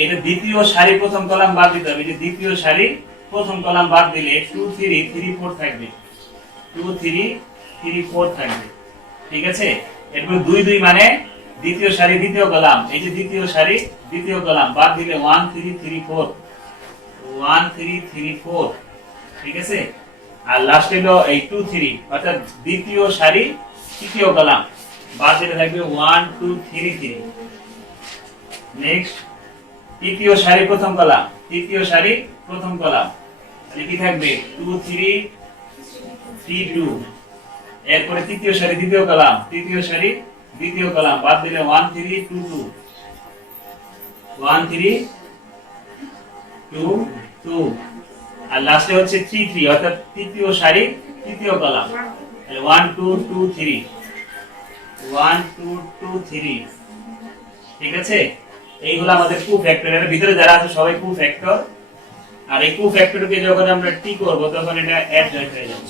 এটা দ্বিতীয় সারি প্রথম কলাম বাদ দিতে হবে। এই যে দ্বিতীয় সারি প্রথম কলাম বাদ দিলে 2 3 3 4 থাকবে, 2 3 3 4 থাকবে। ঠিক আছে? এরপর 2 2 মানে দ্বিতীয় সারি দ্বিতীয় কলাম, এই যে দ্বিতীয় সারি দ্বিতীয় কলাম বাদ দিলে 1 3 3 4, 1 3 3 4। ঠিক আছে? আর লাস্টে হলো এই 2 3 অর্থাৎ দ্বিতীয় সারি তৃতীয় কলাম বাদ দিলে থাকবে 1 2 3 3। নেক্সট তৃতীয় সারি প্রথম কলাম, তৃতীয় সারি প্রথম কলাম, তাহলে কি থাকবে 2 3 3 2। এরপরে তৃতীয় সারি দ্বিতীয় কলাম, তৃতীয় সারি দ্বিতীয় কলাম বাদ দিলে 1 3 2 2, 1 3 2 2। আর লাস্টে হচ্ছে 3 3 অর্থাৎ তৃতীয় সারি তৃতীয় কলাম, তাহলে 1 2 2 3, 1 2 2 3। ঠিক আছে? এইগুলো আমাদের কু ফ্যাক্টর, এর ভিতরে যারা আছে সবাই কু ফ্যাক্টর। আর এই কু ফ্যাক্টরকে যখন আমরা টি করব তখন এটা অ্যাডজয়েন্ট হয়ে যাবে।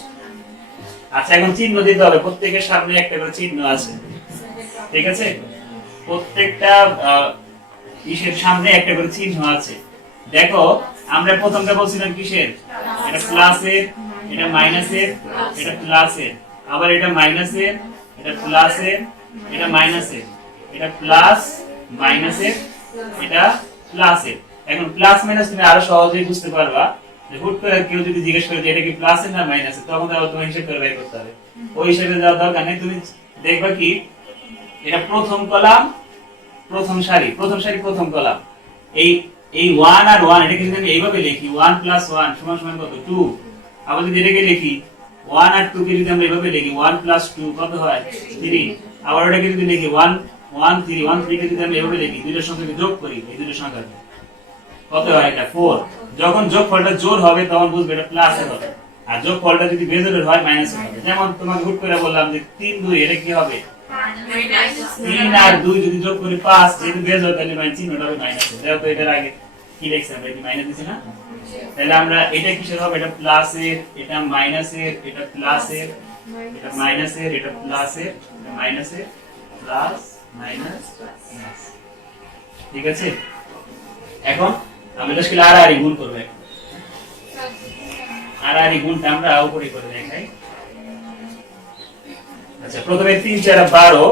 আচ্ছা, এখন চিহ্ন দিতে হবে, প্রত্যেকের সামনে একটা করে চিহ্ন আছে। ঠিক আছে? প্রত্যেকটা ইসের সামনে একটা করে চিহ্ন আছে। দেখো আমরা প্রথমটা বলছিলাম কিসের, এটা প্লাসের, এটা মাইনাসের, এটা প্লাসের, আবার এটা মাইনাসের, এটা প্লাসের, এটা মাইনাসের, এটা প্লাস মাইনাসের, এটা প্লাসের। এখন প্লাস মাইনাস তুমি আরো সহজেই বুঝতে পারবা। হুট করে কেউ যদি জিজ্ঞেস করে যে এটা কি প্লাসের না মাইনাসের, তখন আবার তোমার হিসাব করে বের করতে হবে। ওই হিসাবে যাওয়ার দরকার নেই। তুমি দেখবা কি এটা প্রথম কলাম প্রথম সারি, প্রথম সারি প্রথম কলাম। এই 1 আর 1 এটাকে যদি আমি এইভাবে লিখি 1 + 1 = কত 2। আবার যদি এটাকে লিখি 1 আর 2 কে যদি আমরা এইভাবে লিখি 1 + 2 কত হয় 3। আবার এটাকে যদি লিখি 1 1 3 1 3 কে যদি আমরা এইভাবে লিখি, দুইটার সংখ্যাকে যোগ করি, এই দুইটার সংখ্যা কত হয় এটা 4। যখন যোগফলটা জোড় হবে তখন বুঝবে এটা প্লাসের হবে, আর যোগফলটা যদি বেজোড়ের হয় মাইনাসের হবে। যেমন তোমাকে হুট করে বললাম যে 3 2 এটা কি হবে 3 আর 2 যদি যোগ করি 5, যেহেতু বেজোড় তাহলে চিহ্নটা হবে মাইনাস। দেখো তো এটার আগে কি লিখছি আমরা কি মাইনাস দিছি না তাহলে আমরা এটা কিসের হবে এটা প্লাস এর এটা মাইনাস এর এটা প্লাস এর এটা মাইনাস এর এটা প্লাস এর এটা মাইনাস এর প্লাস মাইনাস প্লাস ঠিক আছে এখন আমরা জাস্ট আর আর গুণ করব আর আর গুণটা আমরা উপরে করে দেখাই আচ্ছা প্রথমে 3 4 12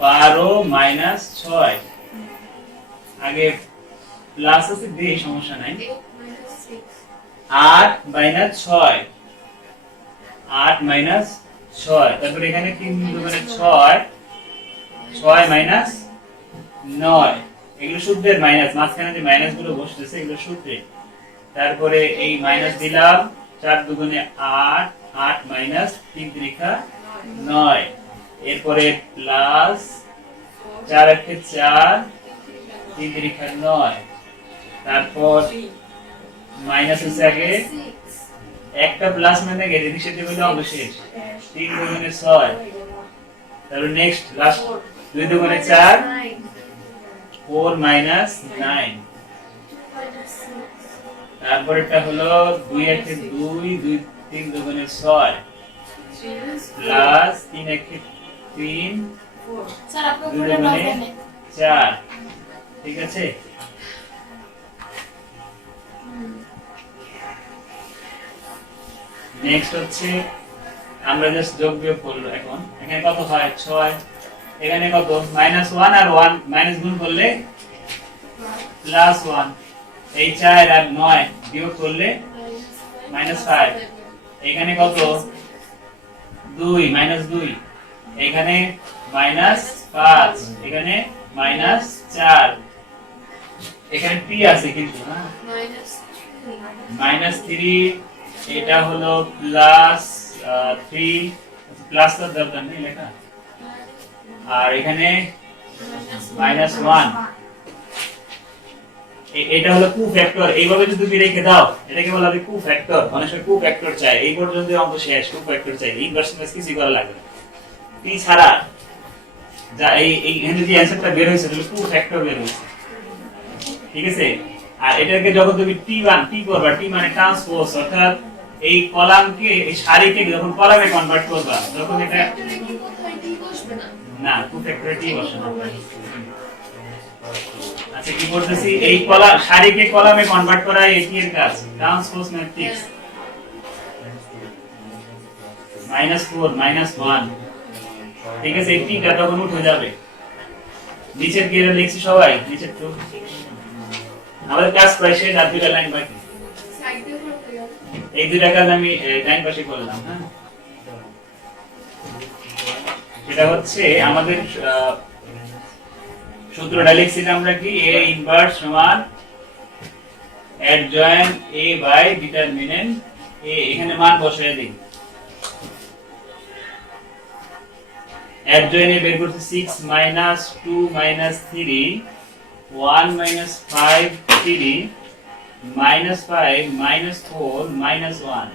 12 মাইনাস 6 আগে প্লাস আছে দিয়ে সমস্যা নাই 8 মাইনাস 6 8 মাইনাস 6 তারপর এখানে 3 দুগুণে 6 6 মাইনাস 9 এগুলো সূত্রের মাইনাস মাঝখানে যে মাইনাস গুলো বসতেছে এগুলো সূত্রে তারপরে এই মাইনাস দিলাম 4 দুগুণে 8 8 মাইনাস 3 তিরিকা 9 এরপরে প্লাস 4 একে 4 3 তিরিকা 9 তারপর মাইনাস হচ্ছে আগে একটা প্লাস মানে গেছে এদিক সেদিক হইলে অঙ্ক শেষ 3 দুগুণে 6 তারপর নেক্সট লাস্ট 2 দুগুণে 4 4 মাইনাস 9 তারপর এটা হলো 2 একে 2 2 3 দুগুণে 6 প্লাস 3 একে 3 স্যার আপনি 2 উপরে দুগুণে রাখবেন 4 ঠিক আছে নেক্সট হচ্ছে আমরা জাস্ট যোগ বিয়োগ করলো এখন এখানে কত হয় 6 এখানে কত -1 আর 1 মাইনাস গুণ করলে +1 এই 4 আর 9 বিয়োগ করলে -5 এখানে কত 2 -2 এখানে -5 এখানে -4 এখানে t আছে কিন্তু না -3 এটা হলো +3 প্লাস তো দরকার নেই লেখা আর এখানে -1 এটা হলো কু ফ্যাক্টর এইভাবে যদি তুমি রেখে দাও এটাকে বলা হয় কু ফ্যাক্টর অনেক সময় কু ফ্যাক্টর চাই এই পর্যন্ত অঙ্ক শেষ কু ফ্যাক্টর চাই ইনভার্স ইনভার্স কিছু করা লাগবে না টি ছাড়া যা এই এখানে যে অ্যানসারটা বের হয়েছে সেটা কু ফ্যাক্টর বের হয়েছে ঠিক আছে আর এটাকে যখন তুমি t1 টি করবা টি মানে ট্রান্সপোজ অর্থাৎ এই কলামকে এই সারিকে যখন কলামে কনভার্ট করবা তখন এটা না কু ফ্যাক্টর টি বসে না আচ্ছা কি করতেছি এই কলাম সারিকে কলামে কনভার্ট করা এটি এর কাজ ট্রান্সপোজ ম্যাট্রিক্স -4 -1 ঠিক আছে এইটা তখন উঠে যাবে নিচের কি লিখছি সবাই নিচের তো আমাদের কাজ প্রায় শেষ আর দুইটা লাইন বাকি এই দুইটা কাজ আমি লাইন পাশে করলাম হ্যাঁ এটা হচ্ছে আমাদের সূত্রটা লিখছিলাম আমরা কি a ইনভার্স সমান adjoint a by determinant a এখানে মান বসায় দিই adjoint এ বের করতে 6 - 2 - 3 1 - 5 3 -5 -4 -1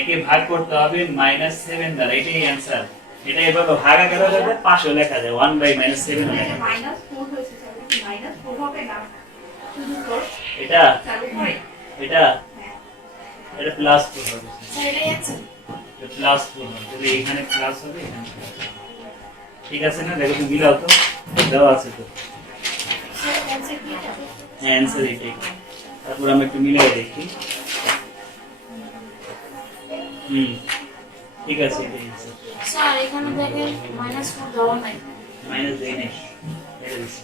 একে ভাগ করতে হবে -7 দ্বারা এটাই অ্যানসার এটা এভাবে ভাগ আকারে যাবে পাশে লেখা যায় 1/-7 লেখা -4 হয়েছে স্যার -4 হবে না শুধু 4 এটা চালু হয় এটা এটা প্লাস 4 হবে স্যার এটাই অ্যানসার এটা প্লাস 4 হবে তাহলে এখানে প্লাস হবে এখানে plus হবে। ঠিক আছে না দেখো তুমি মিলাও তো দেওয়া আছে তো স্যার অ্যানসার কি এটা হ্যাঁ অ্যানসার এটাই তারপর আমরা একটু মিলাই দেখি ঠিক আছে এটাই অ্যানসার স্যার এখানে দেখেন -4 দেওয়া নাই মাইনাস দেই নাই এটা দিছি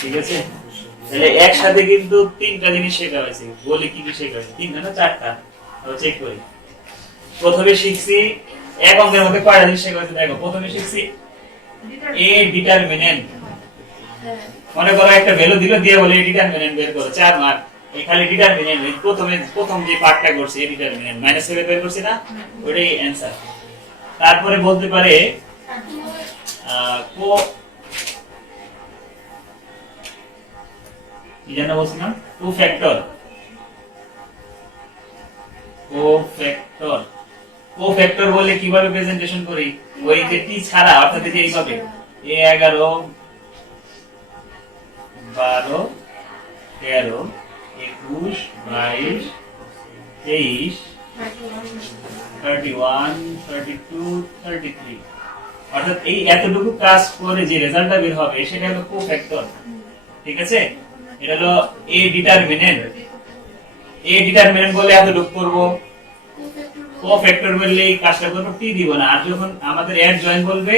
ঠিক আছে তাহলে একসাথে কিন্তু তিনটা জিনিস শেখা হয়েছে বলে কি কি শেখা হয়েছে তিনটা না চারটা আমরা চেক করি প্রথমে শিখছি এক অঙ্কের মধ্যে কয়টা জিনিস শেখা হয়েছে দেখো প্রথমে শিখছি এ ডিটারমিনেন্ট হ্যাঁ মনে করো একটা ভ্যালু দিল দিয়ে বলে ডিটারমিনেন্ট বের করো 4 মার্ক এই খালি ডিটারমিনেন্ট প্রথম যে পার্টটা করছি এ ডিটারমিনেন্ট -7 বের করছি না ওইটাই অ্যানসার তারপরে বলতে পারে কো কি জানা বলছিলাম টু ফ্যাক্টর কোফ্যাক্টর বলে কিভাবে প্রেজেন্টেশন করি ওই যে টি ছাড়া অর্থাৎ যে এইভাবে এ 11 12 13 21 22 23 31 32 33 অর্থাৎ এই এতটুকু কাজ করে যে রেজাল্টটা বের হবে সেটা হলো কোফ্যাক্টর। ঠিক আছে, এটা হলো এ ডিটারমিনেন্ট। এ ডিটারমিনেন্ট বলে এতটুকু করব, কোফ্যাক্টর বললে এই কাজটা করব, টি দিব না। আর যখন আমাদের অ্যাড জয়েন বলবে,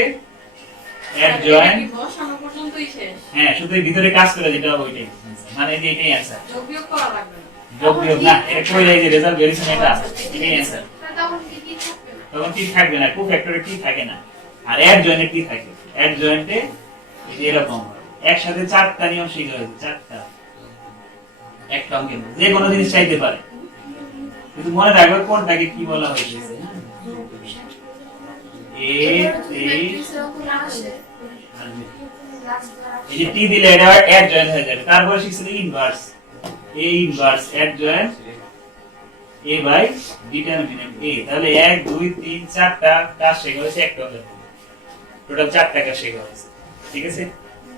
অ্যাড জয়েন বসানো পর্যন্তই শেষ, হ্যাঁ শুধু এই ভিতরে কাজ করে যেটা হবে ওইটাই, মানে এই যে এটাই অ্যানসার। যোগ বিয়োগ করা লাগবে না। যোগ বিয়োগ না, এটা কই এই যে রেজাল্ট বেরিয়েছে না, এটা এটাই অ্যানসার। তখন কি কি থাকবে? তখন টি থাকবে না, কোফ্যাক্টরে টি থাকে না, আর অ্যাড জয়েন্টে টি থাকে। অ্যাড জয়েন্টে এই যে এরকম হয়, একসাথে চারটা নিয়ম শিখা হয়েছে, চারটা একটা অঙ্কের মধ্যে। যে কোনো জিনিস চাইতে পারে, কিন্তু মনে রাখবে কোনটাকে কি বলা হয়েছে। এই যে টি দিলে এটা অ্যাড জয়েন্ট হয়ে যাবে। তারপরে শিখছিল inverse, A inverse adjoint A by determinant A. তাহলে 1 2 3 4টা কাজ শেখা হয়েছে একটা অঙ্কের মধ্যে, টোটাল 4টা কাজ শেখা হয়েছে। ঠিক আছে,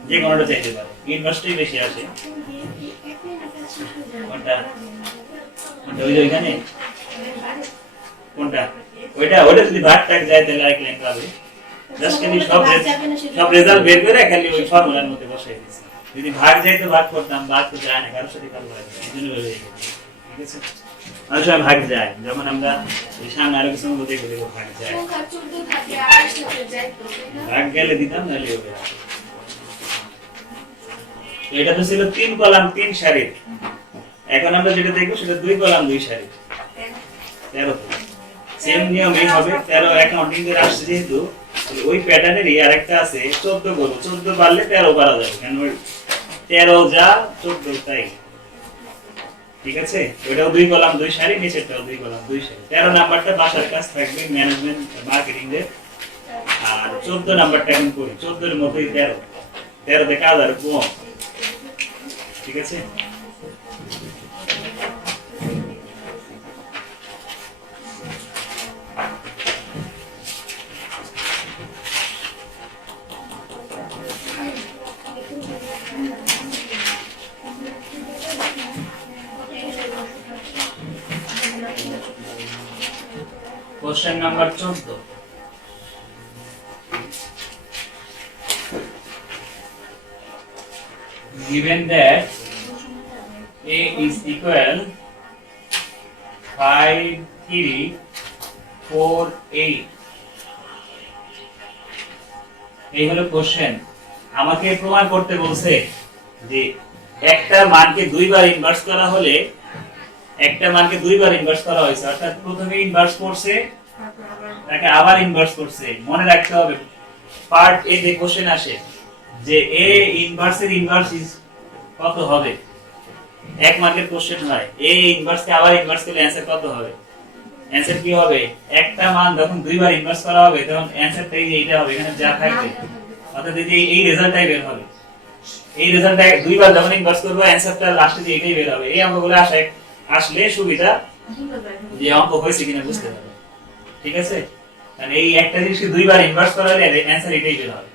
যে কোনোটা চাইতে পারে, ইনভার্সটাই বেশি আসে। কোনটা কোনটা ওই যে ওইখানে কোনটা ওইটা ওটা যদি ভাগ টাক যায় তাহলে আরেক লাইন পাবে। জাস্ট খালি সব রেজাল্ট বের করে খালি ওই ফর্মুলার মধ্যে বসাই দিয়েছি। যদি ভাগ যায় তো ভাগ করতাম, ভাগ তো যায় না, কারোর সাথে কারো ভাগ যায়, এই জন্য বলে দিয়েছি। ঠিক আছে, অনেক সময় ভাগ যায়, যখন আমরা ওই সামনে আরো কিছু মধ্যে দেখবো দেখবো ভাগ যায়, ভাগ গেলে দিতাম, নাহলে হবে। তো এটা তো ছিল 3 কলাম 3 সারি। এখন আমরা যেটা দেখবো সেটা 2 কলাম 2 সারি, 13। সেম নিয়মই হবে, 13 অ্যাকাউন্টিং এর আসছে যেহেতু, ওই প্যাটার্নেরই আরেকটা আছে 14 করব। 14 পারলে 13 পারা যাবে, কারণ 13 যা 14 তাই। ঠিক আছে, ওইটাও 2 কলাম 2 সারি, নিচেরটাও 2 কলাম 2 সারি। 13 নাম্বারটা বাসার কাজ থাকবে, ম্যানেজমেন্ট মার্কেটিং এর। আর 14 নাম্বারটা এখন করি, 14 এর মধ্যেই 13, 13 তে কাজ আর কম। ঠিক আছে, Question number 14. Given that A is equal 5, 3, 4, 8. এই হলো কোশ্চেন। আমাকে প্রমাণ করতে বলছে যে একটা মানকে দুইবার ইনভার্স করা হলে, একটা মানকে দুইবার ইনভার্স করা হয়েছে, অর্থাৎ প্রথমে ইনভার্স করছে, তাকে আবার ইনভার্স করছে। মনে রাখতে হবে পার্ট এ যে কোশ্চেন আসে যে এ ইনভার্স এর ইনভার্স কত হবে, এক মার্কের কোশ্চেন হয়, এ ইনভার্স কে আবার ইনভার্স করলে অ্যানসার কত হবে। অ্যানসার কি হবে, একটা মান যখন দুইবার ইনভার্স করা হবে তখন অ্যানসারটা এইটা হবে, এখানে যা থাকবে, অর্থাৎ এই রেজাল্টটাই বের হবে। এই রেজাল্টটা দুইবার যখন ইনভার্স করব অ্যানসারটা লাস্টে যে এটাই বের হবে। এই অঙ্কগুলো আসলে সুবিধা যে অঙ্ক হয়েছে কিনা বুঝতে পারবে। ঠিক আছে, মানে এই একটা জিনিসকে দুইবার ইনভার্স করা হলে অ্যানসার এটাই বের হবে।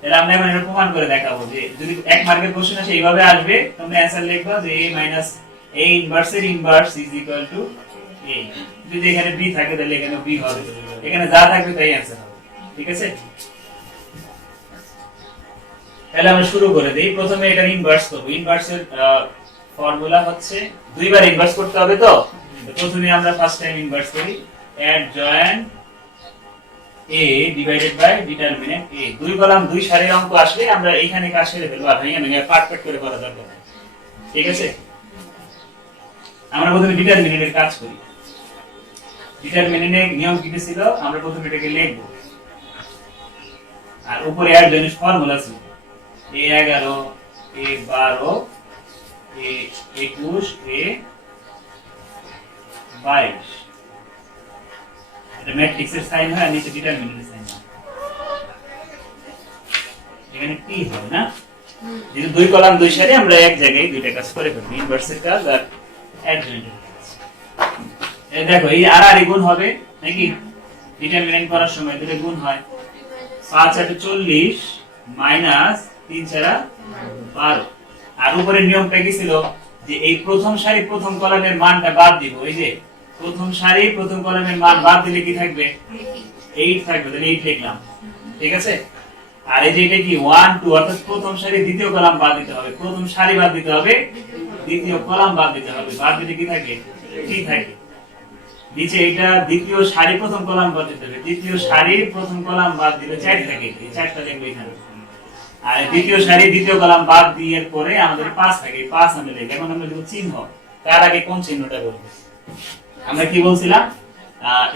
তাহলে আমরা এখন এটা প্রমাণ করে দেখাবো যে যদি এক মার্কের কোশ্চেন আসে এইভাবে আসবে, তোমরা অ্যানসার লিখবা যে a মাইনাস a ইনভার্স এর inverse is equal to a। যদি এখানে b থাকে তাহলে এখানে b হবে, এখানে যা থাকবে তাই অ্যানসার হবে। ঠিক আছে, তাহলে আমরা শুরু করে দেই। প্রথমে এটা ইনভার্স করব। ইনভার্সের ফর্মুলা হচ্ছে দুইবার ইনভার্স করতে হবে। তো প্রথমে আমরা ফার্স্ট টাইম ইনভার্স করি, adjoint a divided by determinant a। 2 column 2 সারির অঙ্ক আসলে আমরা এইখানে কাজ সেরে ফেলবো, আর ভেঙে পার্ট করে করা দরকার নেই। ঠিক আছে, আমরা প্রথমে ডিটারমিনেন্টের কাজ করি। ডিটারমিনেন্টের নিয়ম কি ছিল, আমরা প্রথমে এটাকে লিখব, আর উপরে অ্যাড জয়েন্ট ফর্মুলা ছিল a 11 a 12 a 21 a 22। এটা ম্যাট্রিক্সের সাইন হয়, আর নিচে ডিটারমিনেন্টের সাইন হয়। এখানে কি হবে না, যেহেতু 2 কলাম 2 সারি, আমরা এক জায়গায় দুইটা কাজ করে ফেলবো, ইনভার্সের কাজ আর অ্যাডজয়েন্টের কাজ। এই দেখো এই আর গুণ হবে নাকি, ডিটারমিনেন্ট করার সময় দুটো গুণ হয়। 5 আর 40 মাইনাস 3 ছাড়া 12। আর উপরে নিয়মটা কি ছিল যে এই প্রথম সারি প্রথম কলামের মানটা বাদ দিব। এই যে প্রথম সারি প্রথম কলামের মান বাদ দিলে কি থাকবে? 8 থাকবে, তাহলে 8 লিখলাম। ঠিক আছে? আর এই যে এটা কি 1 2, অর্থাৎ প্রথম সারি দ্বিতীয় কলাম বাদ দিতে হবে, প্রথম সারি বাদ দিতে হবে, দ্বিতীয় কলাম বাদ দিতে হবে। বাদ দিলে কি থাকে? 3 থাকে। নিচে এটা দ্বিতীয় সারি প্রথম কলাম বাদ দিতে হবে, দ্বিতীয় সারি প্রথম কলাম বাদ দিলে 4 থাকে, এই 4টা লিখবো এখানে। আর দ্বিতীয় সারি দ্বিতীয় কলাম বাদ দিয়ে পরে আমাদের 5 থাকে, 5 আমরা লিখি। এখন আমরা দেব চিহ্ন। তার আগে কোন চিহ্নটা বলবো? আমরা কি বলছিলাম?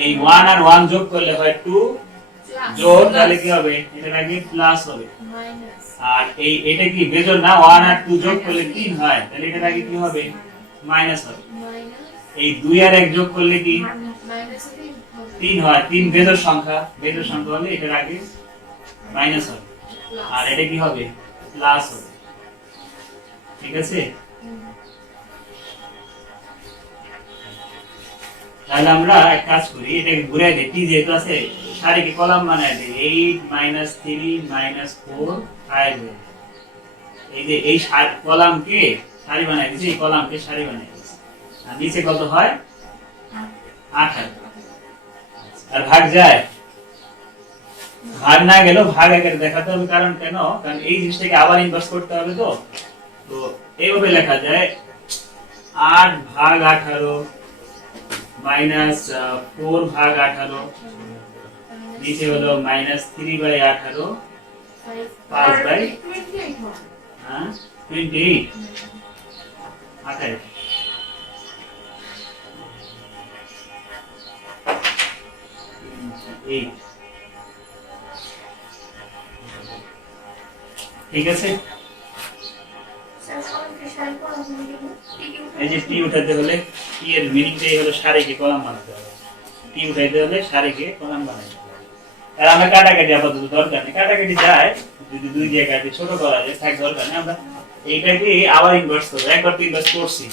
এই 1 আর 1 যোগ করলে হয় 2, যোগ তাহলে কি হবে? এটা আগে প্লাস হবে। মাইনাস আর এটা কি বেজোড় না? 1 আর 2 যোগ করলে 3 হয়, তাহলে এটা আগে কি হবে? মাইনাস হবে। মাইনাস এই 2 আর 1 যোগ করলে কি মাইনাস 3 হয়। 3 বেজোড় সংখ্যা, বেজোড় সংখ্যা হলে এটা আগে মাইনাস হবে, আর এটা কি হবে? প্লাস হবে। ঠিক আছে? তাহলে আমরা এক কাজ করি, এটাকে ঘুরে দিই। টি যেহেতু আছে সারিকে কলাম বানায় দিই। 8 - 3 - 4 5। এই যে এই কলামকে সারি বানায় দিয়েছি, এই কলামকে সারি বানায় দিয়েছি। আর নিচে কত হয়? 18। আর ভাগ যায়? ভাগ না গেলেও ভাগ আকারে দেখাতে হবে। কারণ কেন? কারণ এই জিনিসটাকে আবার ইনভার্স করতে হবে। তো তো এইভাবে লেখা যায় 8 ভাগ 18 মাইনাস 4 ভাগ 18, নিচে হলো -3/18 5/28। 28। ঠিক আছে? এই যে টি উঠাতে হলে টি এর মিনিংটাই হলো সারিকে কলাম বানাতে হবে। টি উঠাইতে হলে সারিকে কলাম বানাতে হবে। আর আমরা কাটাকাটি আপাতত দরকার নেই, কাটাকাটি যায় যদি 2 দিয়ে কাটি ছোট করা যায়, থাক দরকার নেই। আমরা এইটাকে আবার ইনভার্স করব। একবার তো ইনভার্স করছি,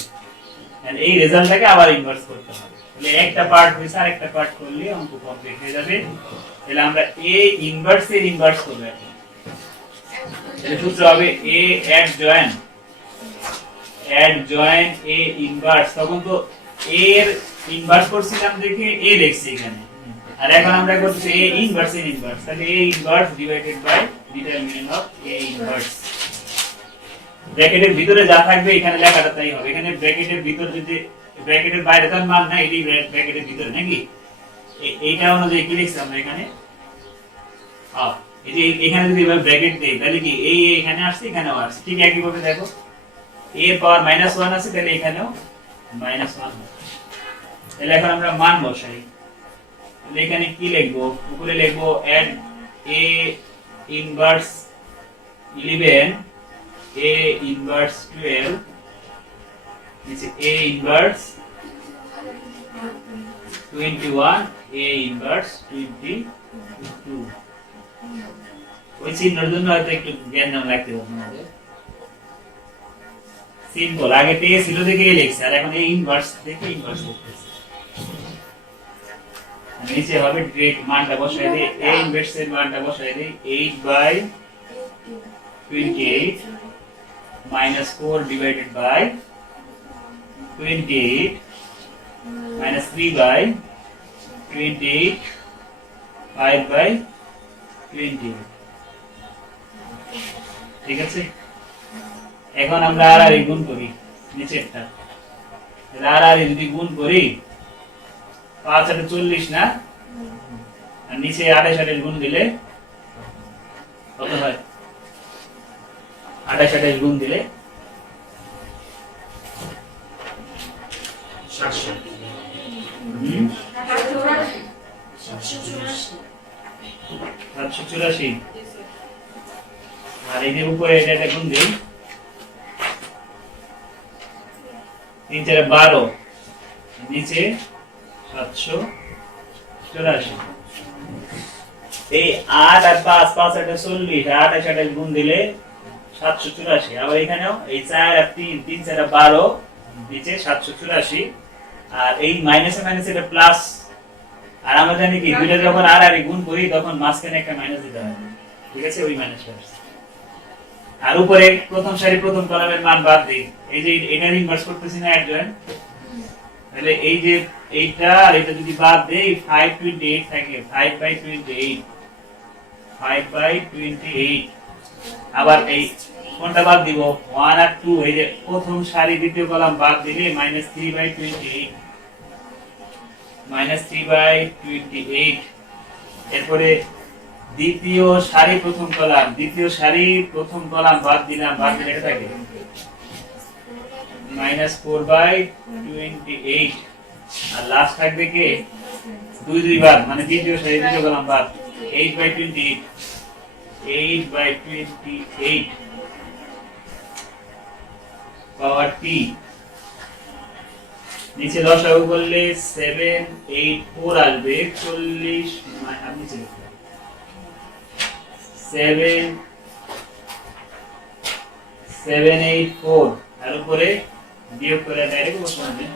এন্ড এই রেজাল্টটাকে আবার ইনভার্স করতে হবে। তাহলে একটা পার্ট হইছে আর একটা পার্ট করলে অঙ্ক কমপ্লিট হয়ে যাবে। তাহলে আমরা a ইনভার্স এর ইনভার্স করব। এখন এর সূত্র হবে a adjoint a inverse. তখন তো a এর ইনভার্স করছিলাম দেখে a লিখছি এখানে, আর এখন আমরা করছি a ইনভার্স এর ইনভার্স। তাহলে a inverse divided by determinant of a inverse. ব্র্যাকেটের ভিতরে যা থাকবে এখানে লেখাটা তাই হবে। এখানে ব্র্যাকেটের ভিতর যদি ব্র্যাকেটের বাইরে তার মান না, এটাই ব্র্যাকেটের ভিতরে নাকি? এইটা অনুযায়ী কি লিখছি আমরা এখানে? এই যে এখানে যদি আমরা ব্র্যাকেট দেই তাহলে কি এই এখানে আসছে, এখানেও আসছে। ঠিক একই ভাবে দেখো a এর পাওয়ার -1 আছে, তাহলে এখানেও -1 হবে। তাহলে এখন আমরা মান বসাই। তাহলে এখানে কি লিখবো? উপরে লিখবো add a inverse 11, a inverse 12, নিচে a ইনভার্স 21, a ইনভার্স 22। ওই চিহ্নের জন্য হয়তো একটু জ্ঞান নাম লাগতে হবে আমাদের। সিম্পল, আগে তে ছিল দেখে এই লিখছে, আর এখন এই ইনভার্স দেখে ইনভার্স লিখতেছে। নিচে হবে ডিরেক্ট মানটা বসাই দেই, a ইনভার্স এর মানটা বসাই দেই 8/28 -4 ডিভাইডেড বাই 28 -3/28 5/28। ঠিক আছে? এখন আমরা আর গুণ করি নিচেরটা। আর যদি গুণ করি 5 আর 40 না, আর নিচে 28 গুণ দিলে কত হয়? 28 গুণ দিলে 784। আর এই যে উপরে এটা গুণ দিই 3 4 12, নিচে 784। এই 8 আর 5 5 8 40, 28 গুণ দিলে 784। আবার এখানেও এই 4 আর 3 3 4 12, নিচে 784। আর এই মাইনাসে মাইনাসে এটা প্লাস। আর আমরা জানি কি দুইটা যখন আর গুণ করি তখন মাঝখানে একটা মাইনাস দিতে হয়। ঠিক আছে? ওই মাইনাসটা আর উপরে প্রথম সারি প্রথম কলামের মান বাদ দিই। এই যে এটা ইনভার্স করতেছি না অ্যাডজয়েন্ট, তাহলে এই যে এইটা আর এটা যদি বাদ দেই 528 থাকে, 5/28, 5/28। আবার এই কোনটা বাদ দিব, 1 আর 2, এই যে প্রথম সারি দ্বিতীয় কলাম বাদ দিলে -3/28, -3/28। এরপরে দ্বিতীয় সারি প্রথম কলাম, দ্বিতীয় সারি প্রথম কলাম বাদ দিলাম, বাদ দিলে এটা থাকে -4/28। আর লাস্ট থাকবে কি 2 বার, মানে দ্বিতীয় সারি দ্বিতীয় কলাম বাদ, 8/28, 8/28 পাওয়ার টি। নিচে লসাগু করলে 784 আসবে, 40 আপনি নিচে লিখুন 784, আর উপরে বিয়োগ করে ডাইরেক্ট বসাবেন।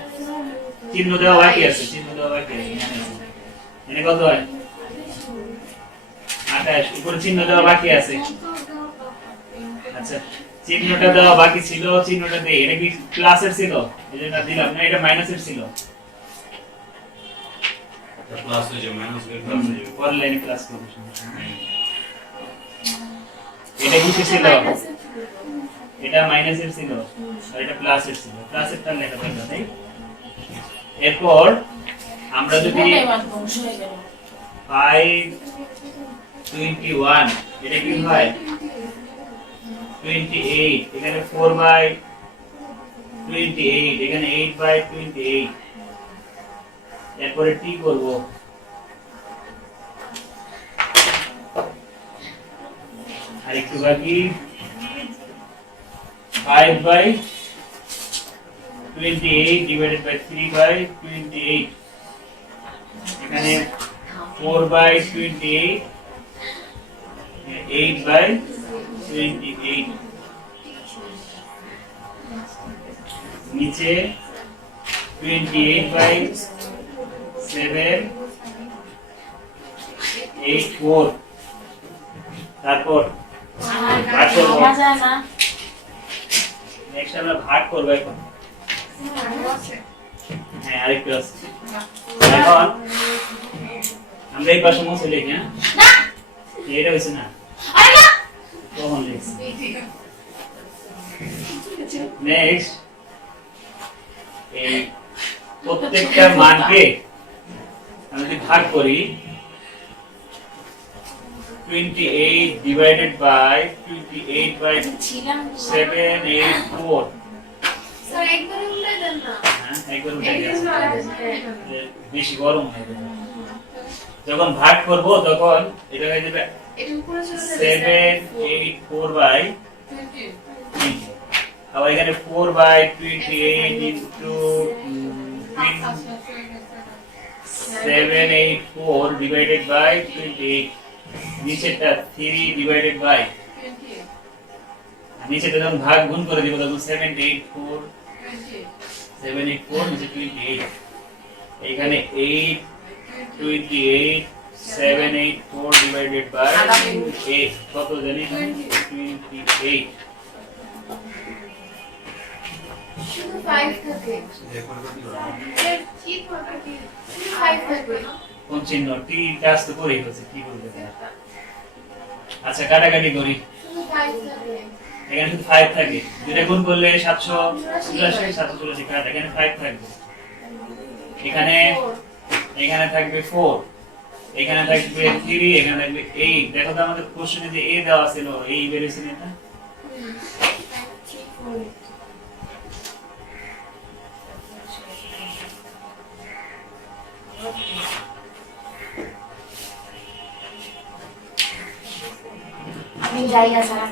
চিহ্ন দেওয়া বাকি আছে, চিহ্ন দেওয়া বাকি আছে, এখানে কত হয় 28, উপরে চিহ্ন দেওয়া বাকি আছে। আচ্ছা, চিহ্নটা দেওয়া বাকি ছিল, চিহ্নটা দেই। এটা কি প্লাসের ছিল, এজন্য দিলাম না, এটা মাইনাসের ছিল। প্লাস হয়ে যাবে, মাইনাস হয়ে প্লাস হয়ে যাবে। পরের লাইনে প্লাস করব, সমস্যা নেই। এটা কি ছিল, এটা মাইনাসের ছিল আর এটা প্লাসের ছিল, প্লাসেরটা লেখা দরকার নেই। এরপর আমরা যদি 521, এটা কি হয় 28, এখানে 4/28, এখানে 8/28। এরপরে টি করব, আর একটু বাকি 5/28 ডিভাইডেড বাই 3/28, এখানে 4/28, 8/28। নিচে 28/784। তারপর ভাগ করব, নেক্সট আমরা ভাগ করব এখন। হ্যাঁ, আরেকটু আছে। এখন আমরা এই পাশে মুছে লিখি, হ্যাঁ এটা হইছে না, কখন লিখছি। নেক্সট এই প্রত্যেকটা মানকে আমরা যদি ভাগ করি, 28 ডিভাইডেড বাই 28/784। স্যার একবার উল্টে দেন না। হ্যাঁ, একবার উঠে গেছে, বেশি গরম হয়ে যাবে। যখন ভাগ করব তখন এটা হয়ে যাবে এটা উপরে চলে যাবে 784/20। আবার এখানে 4/28 ইনটু 784 ডিভাইডেড বাই 28। নিচেরটা 3 ডিভাইডেড বাই, নিচেটা যখন ভাগ গুণ করে দিব তখন 784 নিচে 28, এখানে 8/28, 784 ডিভাইডেড বাই 8 কত জানি 28। শুধু 5 থাকে। এর ঠিক হবে কি? শুধু 5 থাকে। কোন চিহ্ন টি কাজ তো করেই হচ্ছে, কি করবে? আচ্ছা, কাটাকাটি করি, শুধু 5 থাকে। এখানে শুধু 5 থাকে, দুইটা গুণ করলে 784, 784 কাটা, এখানে 5 থাকবে, এখানে থাকবে 4, এখানে থাকবে 3, এখানে থাকবে 8। দেখো তো আমাদের কোশ্চেনে যে a দেওয়া ছিল, এই বেরিয়েছে না, আমি জায়গা ছাড়া